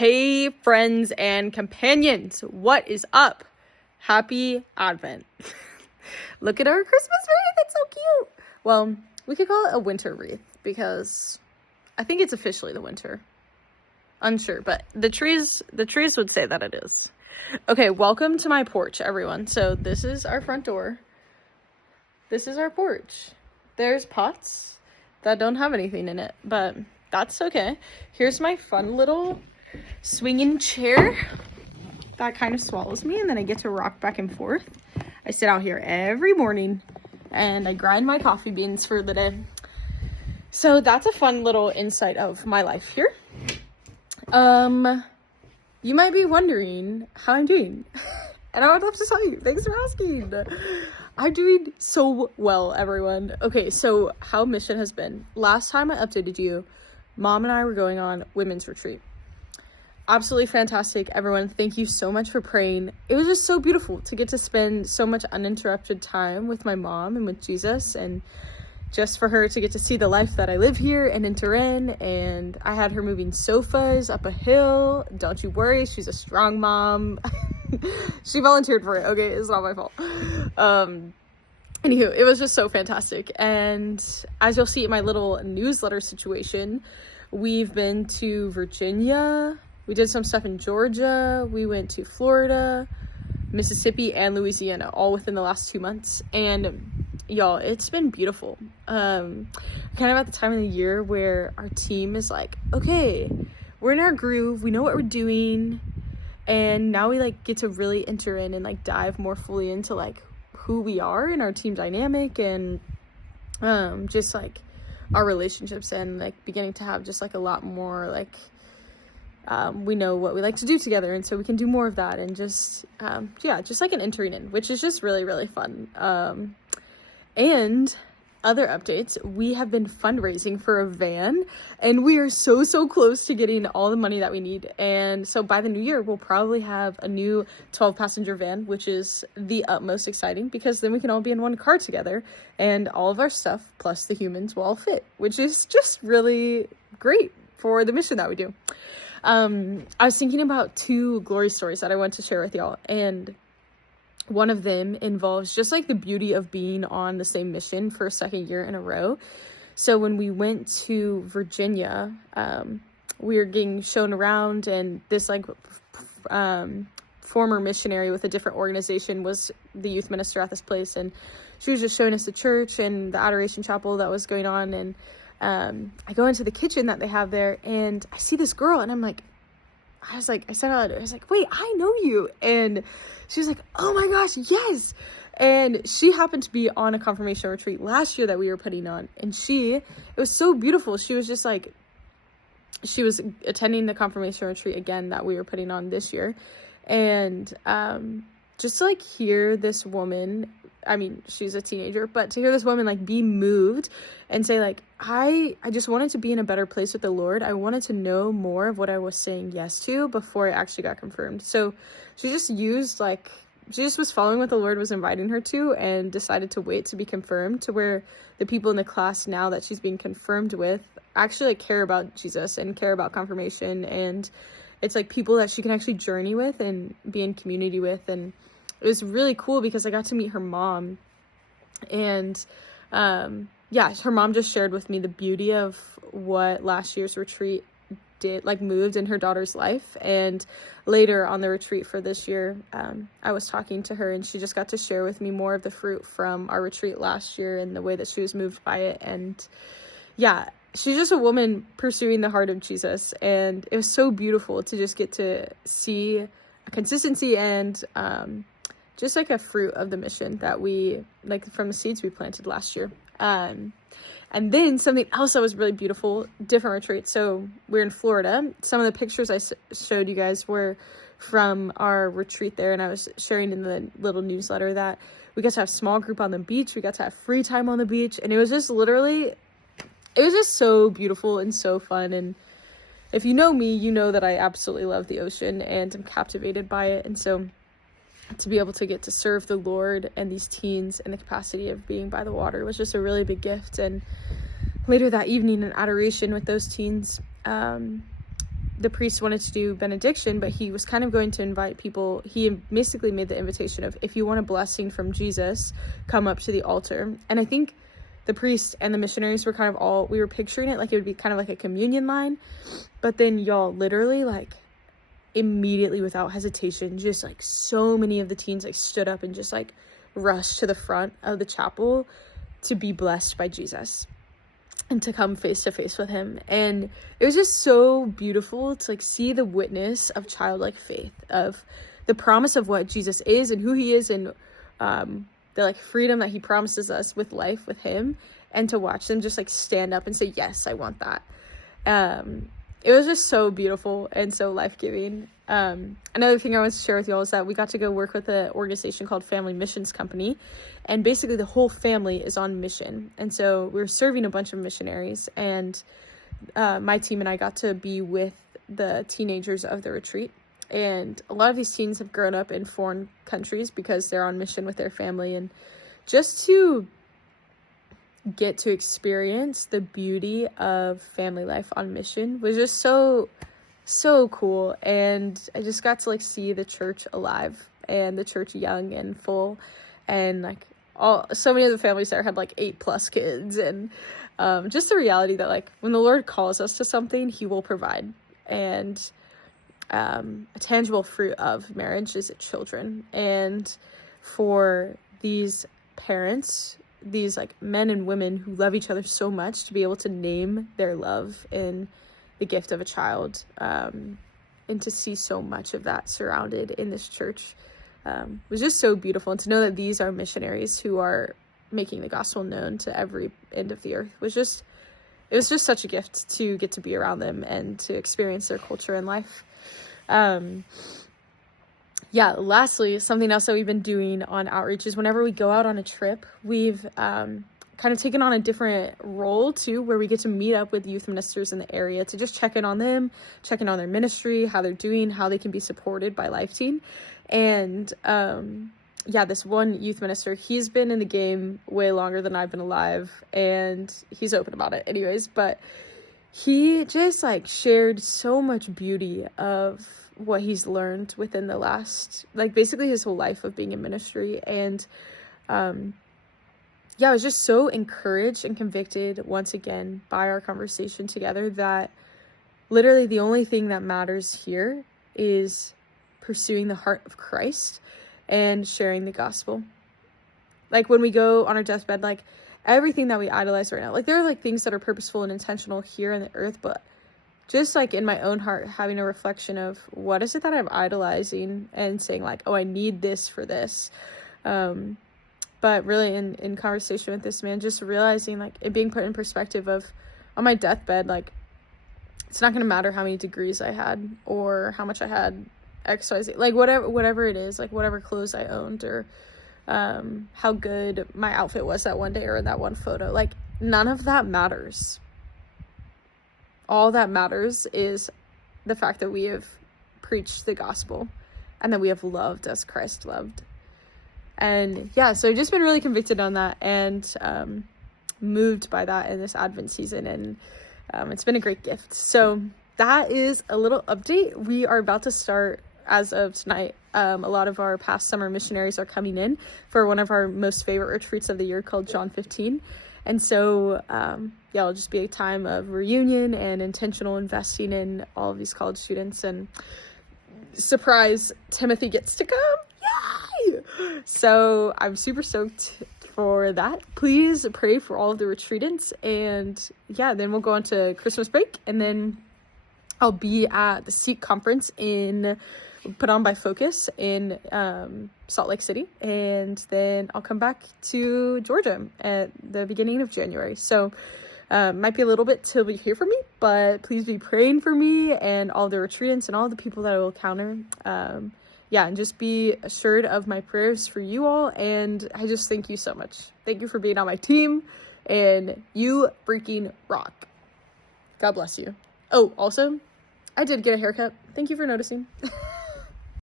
Hey friends and companions, what is up? Happy Advent. Look at our Christmas wreath, it's so cute. Well, we could call it a winter wreath because I think it's officially the winter. Unsure, but the trees would say that it is. Okay, welcome to my porch, everyone. So this is our front door. This is our porch. There's pots that don't have anything in it, but that's okay. Here's my fun little swinging chair that kind of swallows me, and then I get to rock back and forth. I sit out here every morning and I grind my coffee beans for the day. So that's a fun little insight of my life here. You might be wondering how I'm doing. And I would love to tell you. Thanks for asking. I'm doing so well, everyone. Okay, so how mission has been. Last time I updated you, Mom and I were going on women's retreat. Absolutely fantastic, everyone. Thank you so much for praying. It was just so beautiful to get to spend so much uninterrupted time with my mom and with Jesus, and just for her to get to see the life that I live here and enter in. And I had her moving sofas up a hill. Don't you worry, she's a strong mom. She volunteered for it, okay? It's not my fault. Anywho, it was just so fantastic. And as you'll see in my little newsletter situation, we've been to Virginia. We did some stuff in Georgia. We went to Florida, Mississippi, and Louisiana, all within the last 2 months. And y'all, it's been beautiful. Kind of at the time of the year where our team is like, okay, we're in our groove. We know what we're doing. And now we get to really enter in and dive more fully into who we are and our team dynamic, and just our relationships, and beginning to have just a lot more we know what we like to do together, and so we can do more of that, and just just an entering in, which is just really, really fun. And other updates, we have been fundraising for a van, and we are so close to getting all the money that we need. And so by the new year, we'll probably have a new 12-passenger van, which is the utmost exciting, because then we can all be in one car together, and all of our stuff plus the humans will all fit, which is just really great for the mission that we do. I was thinking about 2 glory stories that I want to share with y'all, and one of them involves just the beauty of being on the same mission for a second year in a row. So when we went to Virginia, we were getting shown around, and this former missionary with a different organization was the youth minister at this place, and she was just showing us the church and the adoration chapel that was going on. And I go into the kitchen that they have there, and I see this girl, and I said out loud, I was like, wait, I know you. And she was like, oh my gosh, yes. And she happened to be on a confirmation retreat last year that we were putting on. And it was so beautiful. She was just she was attending the confirmation retreat again that we were putting on this year. And just to hear this woman, I mean, she's a teenager, but to hear this woman be moved and say I just wanted to be in a better place with the Lord. I wanted to know more of what I was saying yes to before I actually got confirmed. So she just used she just was following what the Lord was inviting her to, and decided to wait to be confirmed, to where the people in the class now that she's being confirmed with actually care about Jesus and care about confirmation. And it's people that she can actually journey with and be in community with. And it was really cool because I got to meet her mom, and her mom just shared with me the beauty of what last year's retreat did, moved in her daughter's life. And later on the retreat for this year, I was talking to her, and she just got to share with me more of the fruit from our retreat last year and the way that she was moved by it. And she's just a woman pursuing the heart of Jesus, and it was so beautiful to just get to see a consistency and just a fruit of the mission that we from the seeds we planted last year. And then something else that was really beautiful, different retreat. So we're in Florida. Some of the pictures I showed you guys were from our retreat there, and I was sharing in the little newsletter that we got to have small group on the beach. We got to have free time on the beach, and it was just so beautiful and so fun. And if you know me, you know that I absolutely love the ocean and I'm captivated by it. And so to be able to get to serve the Lord and these teens in the capacity of being by the water was just a really big gift. And later that evening in adoration with those teens, the priest wanted to do benediction, but he was kind of going to invite people. He basically made the invitation of, if you want a blessing from Jesus, come up to the altar. And I think the priest and the missionaries were kind of we were picturing it like it would be kind of like a communion line. But then y'all, literally, like, immediately without hesitation, just like so many of the teens like stood up and just like rushed to the front of the chapel to be blessed by Jesus and to come face to face with him. And it was just so beautiful to like see the witness of childlike faith, of the promise of what Jesus is and who he is, and the like freedom that he promises us with life with him, and to watch them just like stand up and say, yes, I want that. It was just so beautiful and so life-giving. Another thing I want to share with y'all is that we got to go work with an organization called Family Missions Company, and basically the whole family is on mission. And so we were serving a bunch of missionaries, and my team and I got to be with the teenagers of the retreat. And a lot of these teens have grown up in foreign countries because they're on mission with their family, and just to get to experience the beauty of family life on mission was just so cool. And I just got to like see the church alive and the church young and full, and like so many of the families there had like 8+ kids, and just the reality that like when the Lord calls us to something, he will provide. And a tangible fruit of marriage is children. And for these parents, these like men and women who love each other so much, to be able to name their love in the gift of a child, and to see so much of that surrounded in this church, was just so beautiful. And to know that these are missionaries who are making the gospel known to every end of the earth it was just such a gift to get to be around them and to experience their culture and life. Lastly, something else that we've been doing on outreach is whenever we go out on a trip, we've kind of taken on a different role too, where we get to meet up with youth ministers in the area to just check in on them, check in on their ministry, how they're doing, how they can be supported by Life Team. And this one youth minister, he's been in the game way longer than I've been alive, and he's open about it anyways, but he just like shared so much beauty of what he's learned within the last, like basically his whole life of being in ministry. And I was just so encouraged and convicted once again by our conversation together that literally the only thing that matters here is pursuing the heart of Christ and sharing the gospel. Like when we go on our deathbed, like everything that we idolize right now, like there are like things that are purposeful and intentional here on the earth, but just like in my own heart, having a reflection of what is it that I'm idolizing and saying like, oh, I need this for this. But really in conversation with this man, just realizing like it being put in perspective of on my deathbed, like it's not going to matter how many degrees I had or how much I had XYZ, like whatever it is, like whatever clothes I owned, or how good my outfit was that one day or in that one photo, like none of that matters. All that matters is the fact that we have preached the gospel and that we have loved as Christ loved. And so I've just been really convicted on that and moved by that in this Advent season, and it's been a great gift. So that is a little update. We are about to start, as of tonight, a lot of our past summer missionaries are coming in for one of our most favorite retreats of the year called John 15. And so, it'll just be a time of reunion and intentional investing in all of these college students. And surprise, Timothy gets to come. Yay! So I'm super stoked for that. Please pray for all of the retreatants. And then we'll go on to Christmas break. And then I'll be at the Seek conference put on by Focus in Salt Lake City, and then I'll come back to Georgia at the beginning of January. So might be a little bit till we hear from me, but please be praying for me and all the retreatants and all the people that I will encounter. And just be assured of my prayers for you all. And I just thank you so much. Thank you for being on my team, and you freaking rock. God bless you. Oh, also, I did get a haircut. Thank you for noticing.